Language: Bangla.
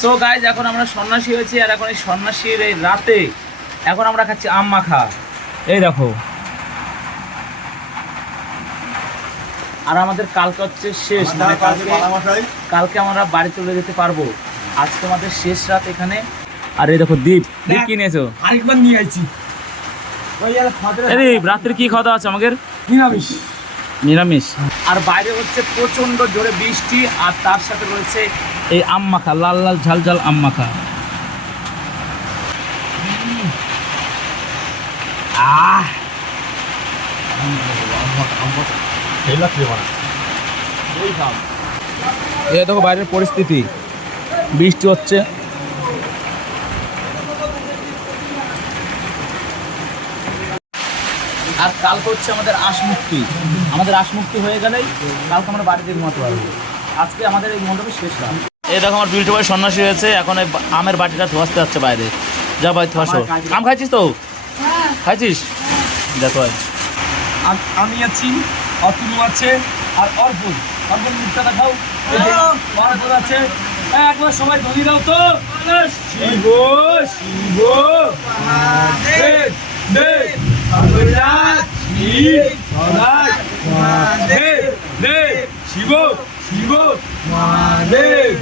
সো গাইজ এখন আমরা সন্ন্যাসী হয়েছি, আর এখন এই সন্ন্যাসীর এই রাতে এখন আমরা খাচ্ছি আম মাখা। এই দেখো, আর আমাদের কালকে হচ্ছে শেষ, মানে কালকে আমরা বাড়ি চলে যেতে পারবো। আজকে আমাদের শেষ রাত এখানে। আর এই দেখো দীপ, দীপ কি নিয়েছো? আরেকবার নিয়ে আইছি। দীপ, রাত্রে কি খাওয়া দাওয়া আছে আমাদের? নিরামিষ। নিরামিষ। আর বাইরে হচ্ছে প্রচন্ড জোরে বৃষ্টি, আর তার সাথে রয়েছে এই আম মাখা, লাল লাল ঝাল ঝাল আম মাখা। এই দেখো বাইরের পরিস্থিতি, বৃষ্টি হচ্ছে। আর কালকে হচ্ছে আমাদের আশমুক্তি। আমাদের আশমুক্তি হয়ে গেলেই কালকে আমরা বাড়িতে ঘুমাতে পারবো। আজকে আমাদের এই মণ্ডপে শেষ রাত। এই দেখো আমার বিল্টু ভাই সন্ন্যাসী হয়েছে, এখন এই আমের বাটিটা ধোয়াতে যাচ্ছে বাইরে। যা ভাই ধোয়াশো। আম খাইছিস তো? খাইছিস? দেখো আমি আছি, অতুলু আছে, আর অর্পণ। অর্পণ মুখটা দেখাও। অর্পণ আছে। একবার সবাই ধনী দাও তো। শিব শিব মহাদেব দেব সর্বনাথ শিব সদাই মহাদেব দেব শিব শিব মহাদেব।